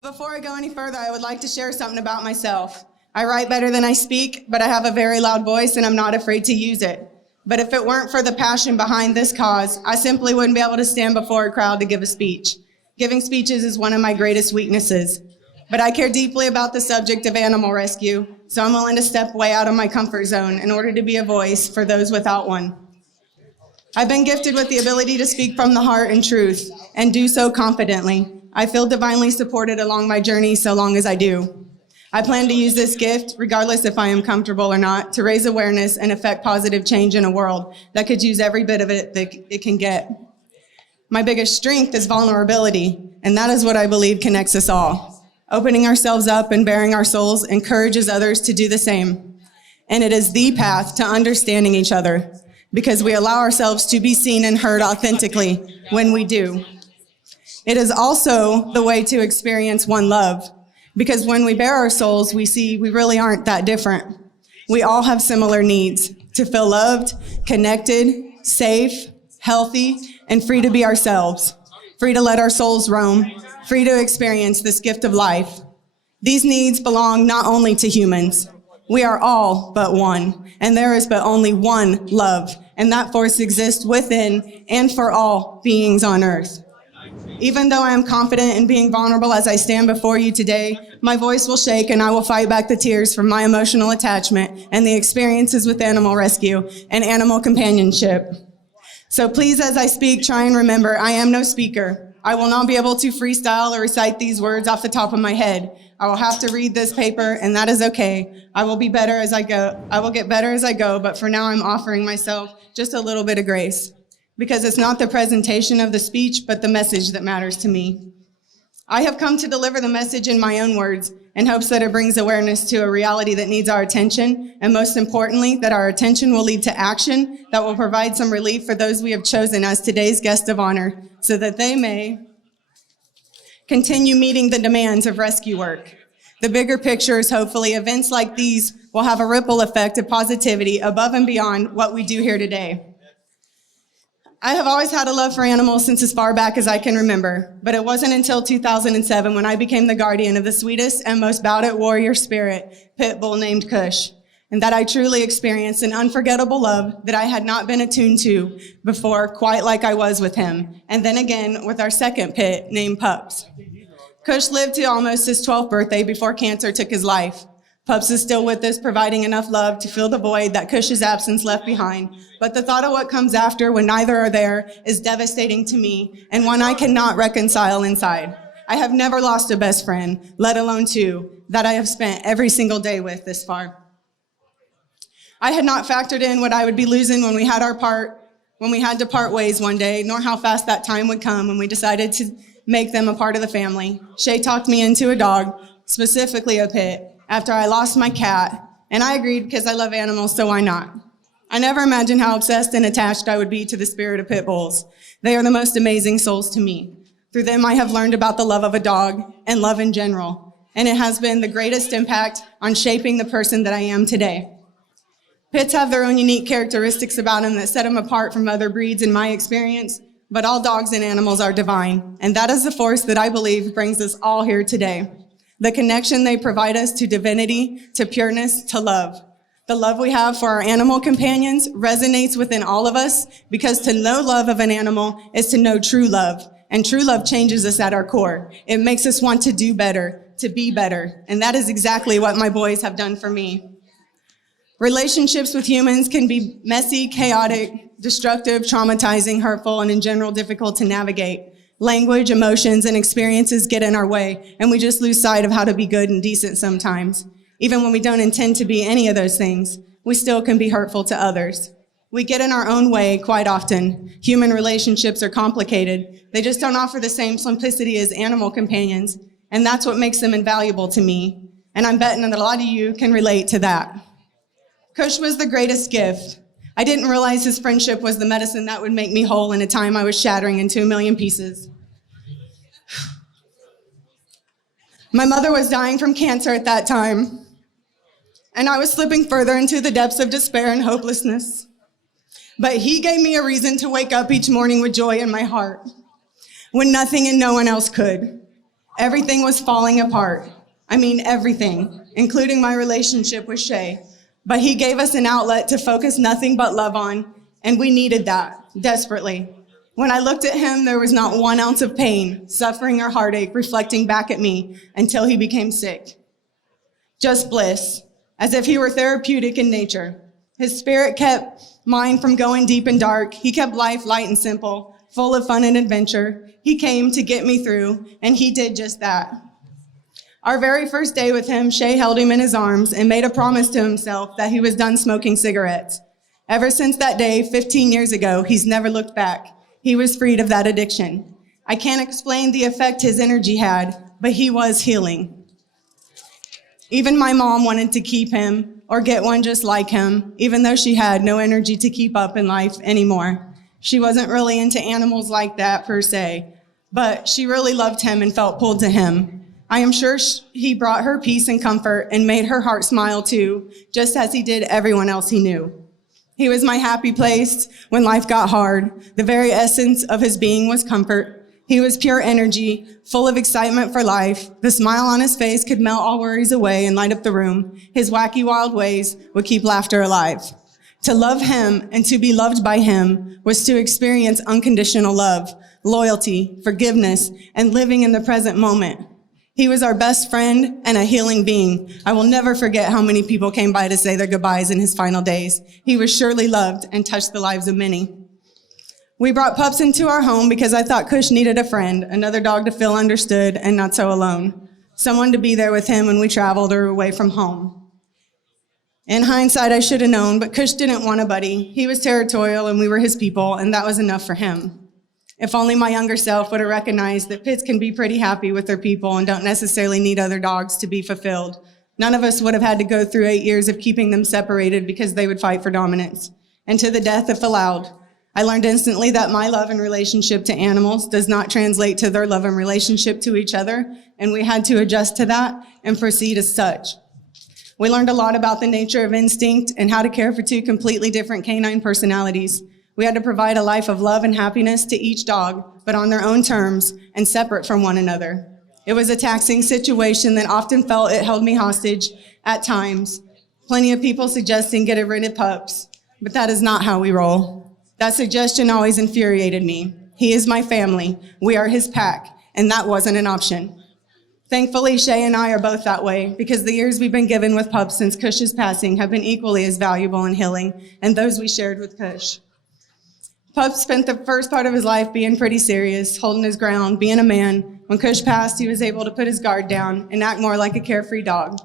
Before I go any further, I would like to share something about myself. I write better than I speak, but I have a very loud voice and I'm not afraid to use it. But if it weren't for the passion behind this cause, I simply wouldn't be able to stand before a crowd to give a speech. Giving speeches is one of my greatest weaknesses. But I care deeply about the subject of animal rescue, so I'm willing to step way out of my comfort zone in order to be a voice for those without one. I've been gifted with the ability to speak from the heart and truth, and do so confidently. I feel divinely supported along my journey so long as I do. I plan to use this gift, regardless if I am comfortable or not, to raise awareness and affect positive change in a world that could use every bit of it that it can get. My biggest strength is vulnerability, and that is what I believe connects us all. Opening ourselves up and baring our souls encourages others to do the same. And it is the path to understanding each other, because we allow ourselves to be seen and heard authentically when we do. It is also the way to experience one love, because when we bare our souls, we see we really aren't that different. We all have similar needs to feel loved, connected, safe, healthy, and free to be ourselves, free to let our souls roam, free to experience this gift of life. These needs belong not only to humans. We are all but one, and there is but only one love, and that force exists within and for all beings on earth. Even though I am confident in being vulnerable as I stand before you today, my voice will shake and I will fight back the tears from my emotional attachment and the experiences with animal rescue and animal companionship. So please, as I speak, try and remember, I am no speaker. I will not be able to freestyle or recite these words off the top of my head. I will have to read this paper, and that is okay. I will be better as I go. I will get better as I go, but for now I'm offering myself just a little bit of grace, because it's not the presentation of the speech, but the message that matters to me. I have come to deliver the message in my own words in hopes that it brings awareness to a reality that needs our attention, and most importantly, that our attention will lead to action that will provide some relief for those we have chosen as today's guest of honor, so that they may continue meeting the demands of rescue work. The bigger picture is hopefully events like these will have a ripple effect of positivity above and beyond what we do here today. I have always had a love for animals since as far back as I can remember, but it wasn't until 2007 when I became the guardian of the sweetest and most bowed-out warrior spirit, pit bull named Kush, and that I truly experienced an unforgettable love that I had not been attuned to before, quite like I was with him, and then again with our second pit named Pups. Kush lived to almost his 12th birthday before cancer took his life. Pups is still with us, providing enough love to fill the void that Kush's absence left behind. But the thought of what comes after when neither are there is devastating to me, and one I cannot reconcile inside. I have never lost a best friend, let alone two, that I have spent every single day with this far. I had not factored in what I would be losing when we had to part ways one day, nor how fast that time would come when we decided to make them a part of the family. Shay talked me into a dog, specifically a pit, after I lost my cat, and I agreed because I love animals, so why not? I never imagined how obsessed and attached I would be to the spirit of pit bulls. They are the most amazing souls to me. Through them, I have learned about the love of a dog and love in general, and it has been the greatest impact on shaping the person that I am today. Pits have their own unique characteristics about them that set them apart from other breeds in my experience, but all dogs and animals are divine, and that is the force that I believe brings us all here today. The connection they provide us to divinity, to pureness, to love. The love we have for our animal companions resonates within all of us, because to know love of an animal is to know true love, and true love changes us at our core. It makes us want to do better, to be better, and that is exactly what my boys have done for me. Relationships with humans can be messy, chaotic, destructive, traumatizing, hurtful, and in general difficult to navigate. Language, emotions, and experiences get in our way, and we just lose sight of how to be good and decent sometimes. Even when we don't intend to be any of those things, we still can be hurtful to others. We get in our own way quite often. Human relationships are complicated. They just don't offer the same simplicity as animal companions, and that's what makes them invaluable to me. And I'm betting that a lot of you can relate to that. Kush was the greatest gift. I didn't realize his friendship was the medicine that would make me whole in a time I was shattering into a million pieces. My mother was dying from cancer at that time, and I was slipping further into the depths of despair and hopelessness. But he gave me a reason to wake up each morning with joy in my heart, when nothing and no one else could. Everything was falling apart. I mean, everything, including my relationship with Shay. But he gave us an outlet to focus nothing but love on, and we needed that desperately. When I looked at him, there was not 1 ounce of pain, suffering, or heartache reflecting back at me until he became sick. Just bliss, as if he were therapeutic in nature. His spirit kept mine from going deep and dark. He kept life light and simple, full of fun and adventure. He came to get me through, and he did just that. Our very first day with him, Shay held him in his arms and made a promise to himself that he was done smoking cigarettes. Ever since that day, 15 years ago, he's never looked back. He was freed of that addiction. I can't explain the effect his energy had, but he was healing. Even my mom wanted to keep him or get one just like him, even though she had no energy to keep up in life anymore. She wasn't really into animals like that per se, but she really loved him and felt pulled to him. I am sure he brought her peace and comfort and made her heart smile too, just as he did everyone else he knew. He was my happy place when life got hard. The very essence of his being was comfort. He was pure energy, full of excitement for life. The smile on his face could melt all worries away and light up the room. His wacky, wild ways would keep laughter alive. To love him and to be loved by him was to experience unconditional love, loyalty, forgiveness, and living in the present moment. He was our best friend and a healing being. I will never forget how many people came by to say their goodbyes in his final days. He was surely loved and touched the lives of many. We brought Pups into our home because I thought Kush needed a friend, another dog to feel understood and not so alone, someone to be there with him when we traveled or away from home. In hindsight, I should have known, but Kush didn't want a buddy. He was territorial and we were his people, and that was enough for him. If only my younger self would have recognized that pits can be pretty happy with their people and don't necessarily need other dogs to be fulfilled. None of us would have had to go through 8 years of keeping them separated because they would fight for dominance, and to the death if allowed. I learned instantly that my love and relationship to animals does not translate to their love and relationship to each other, and we had to adjust to that and proceed as such. We learned a lot about the nature of instinct and how to care for 2 completely different canine personalities. We had to provide a life of love and happiness to each dog, but on their own terms and separate from one another. It was a taxing situation that often felt it held me hostage at times. Plenty of people suggesting get rid of pups, but that is not how we roll. That suggestion always infuriated me. He is my family. We are his pack, and that wasn't an option. Thankfully, Shay and I are both that way because the years we've been given with Pups since Kush's passing have been equally as valuable and healing, and those we shared with Kush. Pups spent the first part of his life being pretty serious, holding his ground, being a man. When Kush passed, he was able to put his guard down and act more like a carefree dog.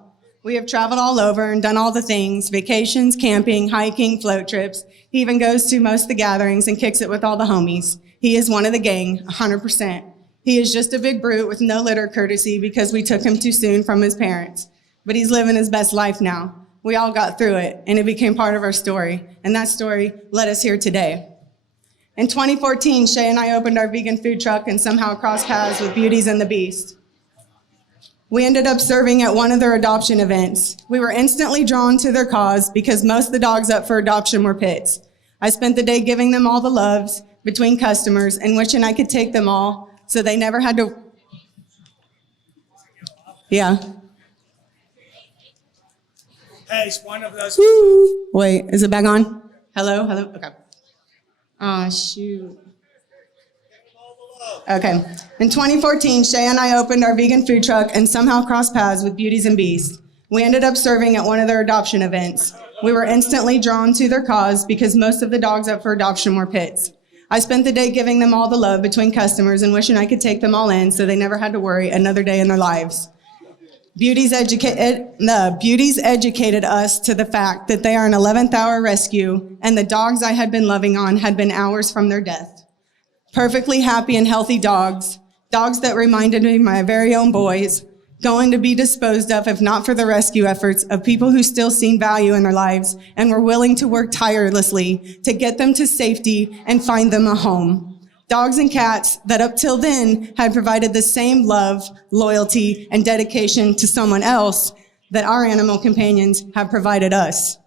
We have traveled all over and done all the things, vacations, camping, hiking, float trips. He even goes to most of the gatherings and kicks it with all the homies. He is one of the gang, 100%. He is just a big brute with no litter courtesy because we took him too soon from his parents. But he's living his best life now. We all got through it, and it became part of our story. And that story led us here today. In 2014, Shay and I opened our vegan food truck and somehow crossed paths with Beauties and the Beast. We ended up serving at one of their adoption events. We were instantly drawn to their cause because most of the dogs up for adoption were pits. I spent the day giving them all the loves between customers and wishing I could take them all so they never had to... Yeah. Hey, it's one of those... Woo. Wait, is it back on? Hello? Hello? Okay. Oh, shoot. Okay. In 2014, Shay and I opened our vegan food truck and somehow crossed paths with Beauties and Beasts. We ended up serving at one of their adoption events. We were instantly drawn to their cause because most of the dogs up for adoption were pits. I spent the day giving them all the love between customers and wishing I could take them all in so they never had to worry another day in their lives. Beauties educated us to the fact that they are an 11th hour rescue, and the dogs I had been loving on had been hours from their death. Perfectly happy and healthy dogs that reminded me of my very own boys, going to be disposed of if not for the rescue efforts of people who still seen value in their lives and were willing to work tirelessly to get them to safety and find them a home. Dogs and cats that up till then had provided the same love, loyalty, and dedication to someone else that our animal companions have provided us.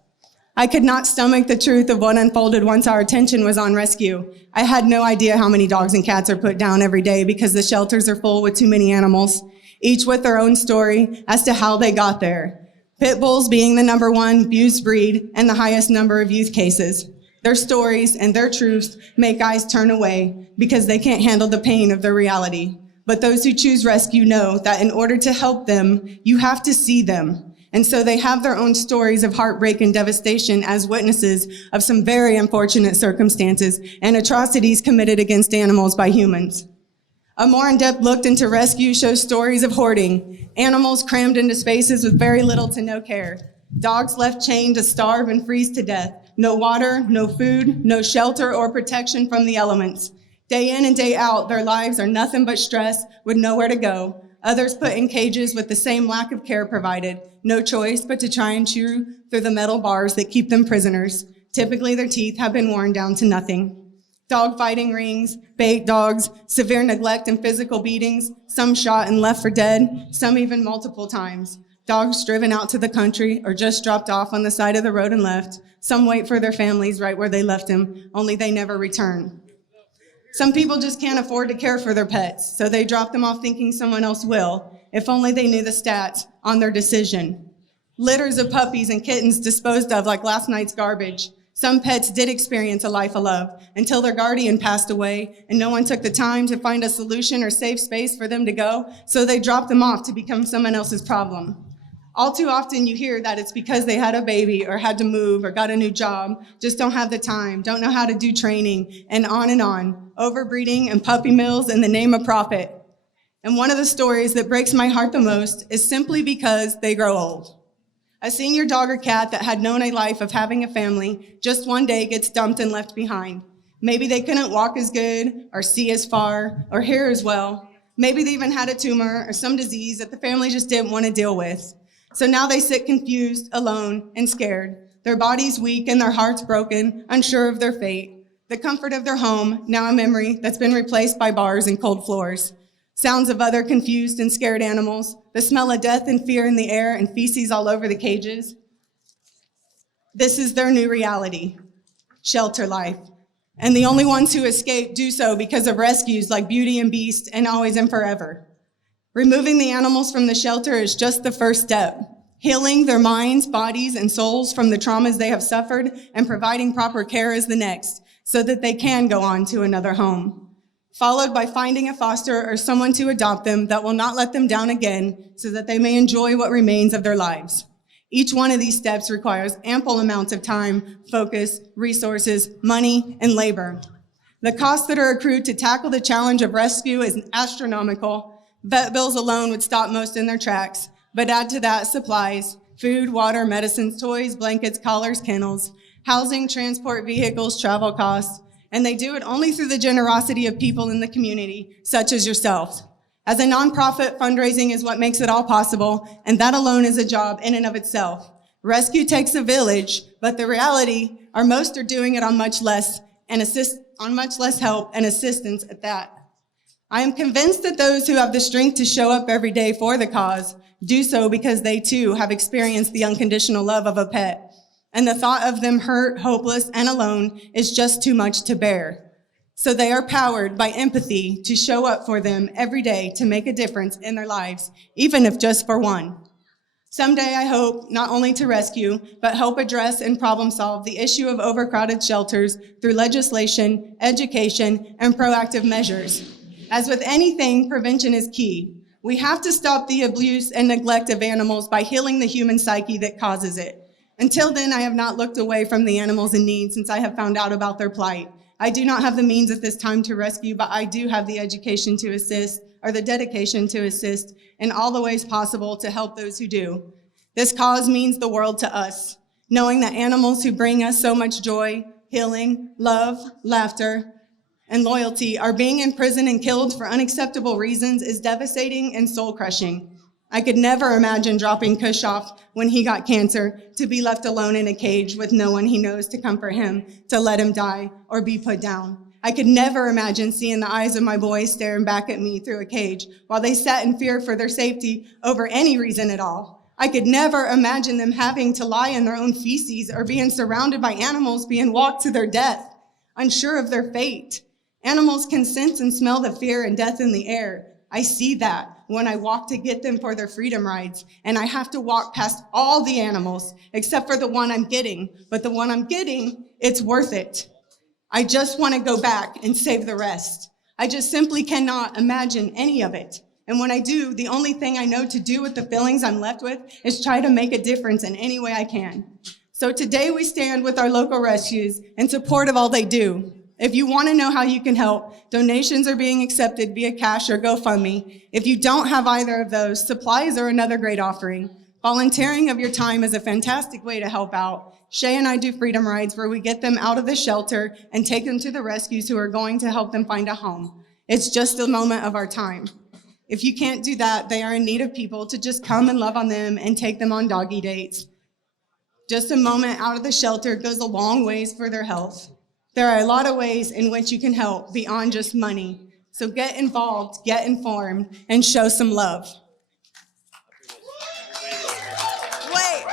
I could not stomach the truth of what unfolded once our attention was on rescue. I had no idea how many dogs and cats are put down every day because the shelters are full with too many animals. each with their own story as to how they got there. Pit bulls being the number one abused breed and the highest number of youth cases. Their stories and their truths make eyes turn away because they can't handle the pain of their reality. But those who choose rescue know that in order to help them, you have to see them. And so they have their own stories of heartbreak and devastation as witnesses of some very unfortunate circumstances and atrocities committed against animals by humans. A more in-depth look into rescue shows stories of hoarding, animals crammed into spaces with very little to no care, dogs left chained to starve and freeze to death, no water, no food, no shelter or protection from the elements. Day in and day out, their lives are nothing but stress with nowhere to go. Others put in cages with the same lack of care provided, no choice but to try and chew through the metal bars that keep them prisoners. Typically, their teeth have been worn down to nothing. Dog fighting rings, bait dogs, severe neglect and physical beatings, some shot and left for dead, some even multiple times. Dogs driven out to the country or just dropped off on the side of the road and left. Some wait for their families right where they left them, only they never return. Some people just can't afford to care for their pets, so they drop them off thinking someone else will, if only they knew the stats on their decision. Litters of puppies and kittens disposed of like last night's garbage. Some pets did experience a life of love until their guardian passed away and no one took the time to find a solution or safe space for them to go, so they dropped them off to become someone else's problem. All too often you hear that it's because they had a baby or had to move or got a new job, just don't have the time, don't know how to do training, and on, overbreeding and puppy mills in the name of profit. And one of the stories that breaks my heart the most is simply because they grow old. A senior dog or cat that had known a life of having a family just one day gets dumped and left behind. Maybe they couldn't walk as good or see as far or hear as well. Maybe they even had a tumor or some disease that the family just didn't want to deal with. So now they sit confused, alone, and scared. Their bodies weak and their hearts broken, unsure of their fate. The comfort of their home, now a memory that's been replaced by bars and cold floors. Sounds of other confused and scared animals, the smell of death and fear in the air and feces all over the cages. This is their new reality, shelter life. And the only ones who escape do so because of rescues like Beauty and Beast and Always and Forever. Removing the animals from the shelter is just the first step. Healing their minds, bodies, and souls from the traumas they have suffered and providing proper care is the next, so that they can go on to another home. Followed by finding a foster or someone to adopt them that will not let them down again so that they may enjoy what remains of their lives. Each one of these steps requires ample amounts of time, focus, resources, money, and labor. The costs that are accrued to tackle the challenge of rescue is astronomical. Vet bills alone would stop most in their tracks, but add to that supplies, food, water, medicines, toys, blankets, collars, kennels, housing, transport, vehicles, travel costs, and they do it only through the generosity of people in the community, such as yourselves. As a nonprofit, fundraising is what makes it all possible, and that alone is a job in and of itself. Rescue takes a village, but the reality are most are doing it on much less help and assistance at that. I am convinced that those who have the strength to show up every day for the cause do so because they too have experienced the unconditional love of a pet. And the thought of them hurt, hopeless, and alone is just too much to bear. So they are powered by empathy to show up for them every day to make a difference in their lives, even if just for one. Someday I hope not only to rescue, but help address and problem solve the issue of overcrowded shelters through legislation, education, and proactive measures. As with anything, prevention is key. We have to stop the abuse and neglect of animals by healing the human psyche that causes it. Until then, I have not looked away from the animals in need since I have found out about their plight. I do not have the means at this time to rescue, but I do have the education to assist, or the dedication to assist, in all the ways possible to help those who do. This cause means the world to us. Knowing that animals who bring us so much joy, healing, love, laughter, and loyalty are being imprisoned and killed for unacceptable reasons is devastating and soul-crushing. I could never imagine dropping Kush off when he got cancer to be left alone in a cage with no one he knows to comfort him, to let him die or be put down. I could never imagine seeing the eyes of my boys staring back at me through a cage while they sat in fear for their safety over any reason at all. I could never imagine them having to lie in their own feces or being surrounded by animals being walked to their death, unsure of their fate. Animals can sense and smell the fear and death in the air. I see that. when I walk to get them for their freedom rides, and I have to walk past all the animals except for the one I'm getting. But the one I'm getting, it's worth it. I just want to go back and save the rest. I just simply cannot imagine any of it. And when I do, the only thing I know to do with the feelings I'm left with is try to make a difference in any way I can. So today we stand with our local rescues in support of all they do. If you want to know how you can help, donations are being accepted via cash or GoFundMe. If you don't have either of those, supplies are another great offering. Volunteering of your time is a fantastic way to help out. Shay and I do freedom rides where we get them out of the shelter and take them to the rescues who are going to help them find a home. It's just a moment of our time. If you can't do that, they are in need of people to just come and love on them and take them on doggy dates. Just a moment out of the shelter goes a long ways for their health. There are a lot of ways in which you can help beyond just money. So get involved, get informed, and show some love. Wait.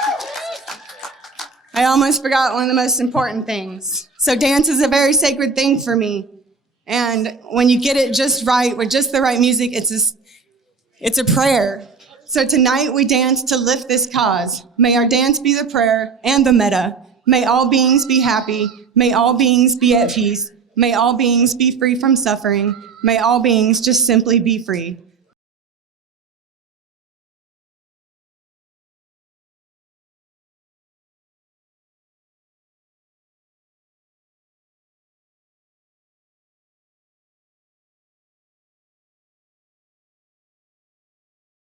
I almost forgot one of the most important things. So dance is a very sacred thing for me. And when you get it just right, with just the right music, it's a prayer. So tonight we dance to lift this cause. May our dance be the prayer and the meta. May all beings be happy. May all beings be at peace. May all beings be free from suffering. May all beings just simply be free.